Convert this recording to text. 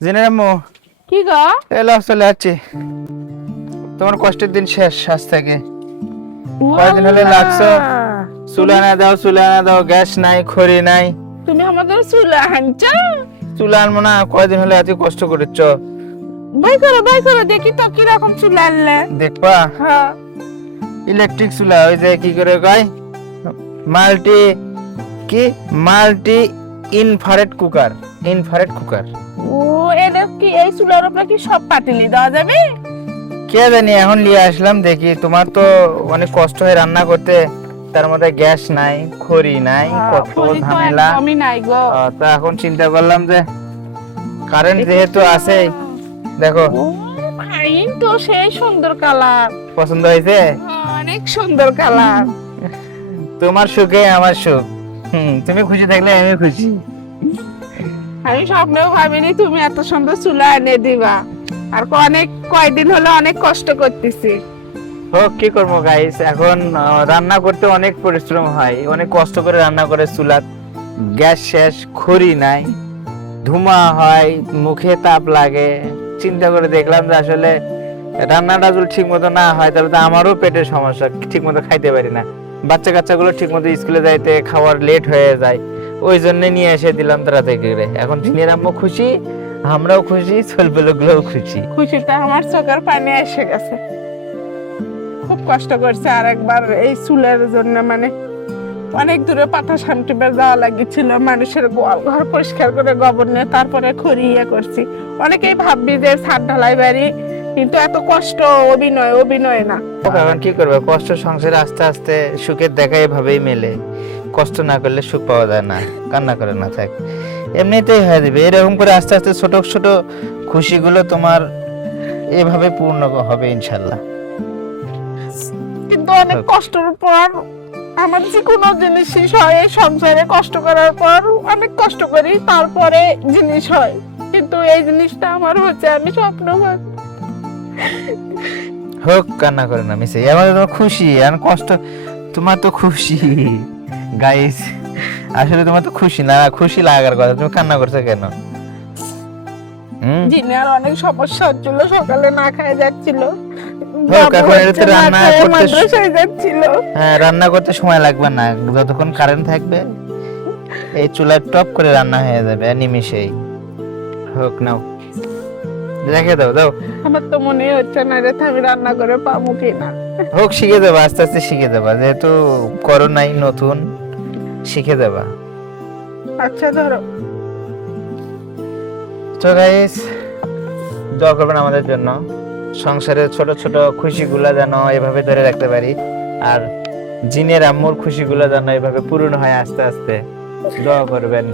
জিনের আম্মু কি গো? এলো চলে যাচ্ছি। তোমার কষ্টের দিন শেষ আজ থেকে। কয়দিন হলে লাগছো? চুলা না দাও, চুলা না দাও, গ্যাস নাই, খড়ি নাই। তুমি আমাদের চুলা হানছো? চুলা আনবো না? কয়দিন হলে এত কষ্ট করেছ। বাই করো দেখি তো কিরকম চুলা আনলে। দেখবা হ্যাঁ ইলেকট্রিক চুলা, ওই যে কি করে কয় মাল্টি কি multi infrared cooker. Infrared cooker ও এনে কি এই চুলার উপরে কি সব পাতিলি দেওয়া যাবে? কে জানি, এখন নিয়ে আসলাম দেখি। তোমার তো অনেক কষ্ট হয় রান্না করতে, তার মধ্যে গ্যাস নাই, খড়ি নাই, কত খড়ি তো ঝামেলা। একদমই নাই গো। তো এখন চিন্তা করলাম যে কারেন্ট যেহেতু আছে, দেখো ও ফাইন তো, সেই সুন্দর কালার, পছন্দ হয়েছে। অনেক সুন্দর কালার। তোমার সুখে আমার সুখ। তুমি খুশি থাকলে আমি খুশি। আমি স্বপ্নেও ভাবিনি তুমি এত সুন্দর চুলা এনে দিবা। আর অনেক কয়দিন হলো অনেক কষ্ট করতেছি। হোক, কি করবো গাইস, এখন রান্না করতে অনেক পরিশ্রম হয়, অনেক কষ্ট করে রান্না করে চুলাত। গ্যাস শেষ, খড়ি নাই, ধুমা হয়, মুখে তাপ লাগে। চিন্তা করে দেখলাম যে আসলে রান্নাটা যদি ঠিক মতো না হয় তাহলে তো আমারও পেটের সমস্যা, ঠিক মতো খাইতে পারি না। বাচ্চা কাচ্চাগুলো ঠিক মতো স্কুলে যাইতে খাওয়ার লেট হয়ে যায়, ওই জন্য নিয়ে এসে দিলাম তাড়াতাড়ি করে। এখন জিনের আম্মু খুশি, আমরাও খুশি, ছেলেপেলেগুলোও খুশি। খুশিতে আমার চোখের পানি এসে গেছে। খুব কষ্ট করছে আর একবার এই চুলের জন্য, মানে অনেক দূরে পাঠা শান্তিবার যাওয়া লাগিয়েছিল, মানুষের গোয়াল ঘর পরিষ্কার করে গোবর নিয়ে তারপরে খড়িয়ে করছি। অনেকেই ভাববি যে ছাদ ঢালাই বাড়ি, কিন্তু এত কষ্ট অভিনয় না। এখন কি করবে, কষ্ট সংসারে আস্তে আস্তে সুখের দেখা এভাবেই মেলে। কষ্ট না করলে সুখ পাওয়া যায় না, কান্না করে না থাক, এমনিতেই হয়ে যাবে। এরকম করে আস্তে আস্তে ছোট ছোট খুশিগুলো তোমার এভাবে পূর্ণ হবে ইনশাল্লাহ। কিন্তু অনেক কষ্টের পর আমার যে কোনো জিনিসই হয়, এই সংসারে কষ্ট করার পর অনেক কষ্ট করি, তারপরে জিনিস হয়। কিন্তু এই জিনিসটা আমার হচ্ছে, আমি স্বপ্ন ভাবি। হোক, কান্না করে না মিসে, আমাদের তো খুশি আর কষ্ট। তোমার তো খুশি গাইস, আসলে তোমার তো খুশি না, খুশি লাগার কথা, তুমি কান্না করছো কেন? জিনের অনেক সমস্যা হচ্ছিল, সকালে না খায় যাচ্ছিল, হোক, এখন এটাতে রান্না করতে মাদ্রাসায় যাচ্ছিল। হ্যাঁ, রান্না করতে সময় লাগবে না, যতক্ষণ কারেন্ট থাকবে এই চুলায় টপ করে রান্না হয়ে যাবে নিমিষেই। হোক, নাও রেখে দাও দাও। আমার তো মনে হচ্ছে না রে আমি রান্না করে পাবো কিনা। হোক, শিখে যাবা, আস্তে আস্তে শিখে যাবা, যেহেতু করো নাই, নতুন শিখে যাবা। আচ্ছা ধরো। তো গাইস, দোয়া করবেন আমাদের জন্য, সংসারের ছোট ছোট খুশিগুলা যেন এভাবে ধরে রাখতে পারি, আর জিনের আম্মুর খুশিগুলা যেন এভাবে পূরণ হয় আস্তে আস্তে। দোয়া করবেন।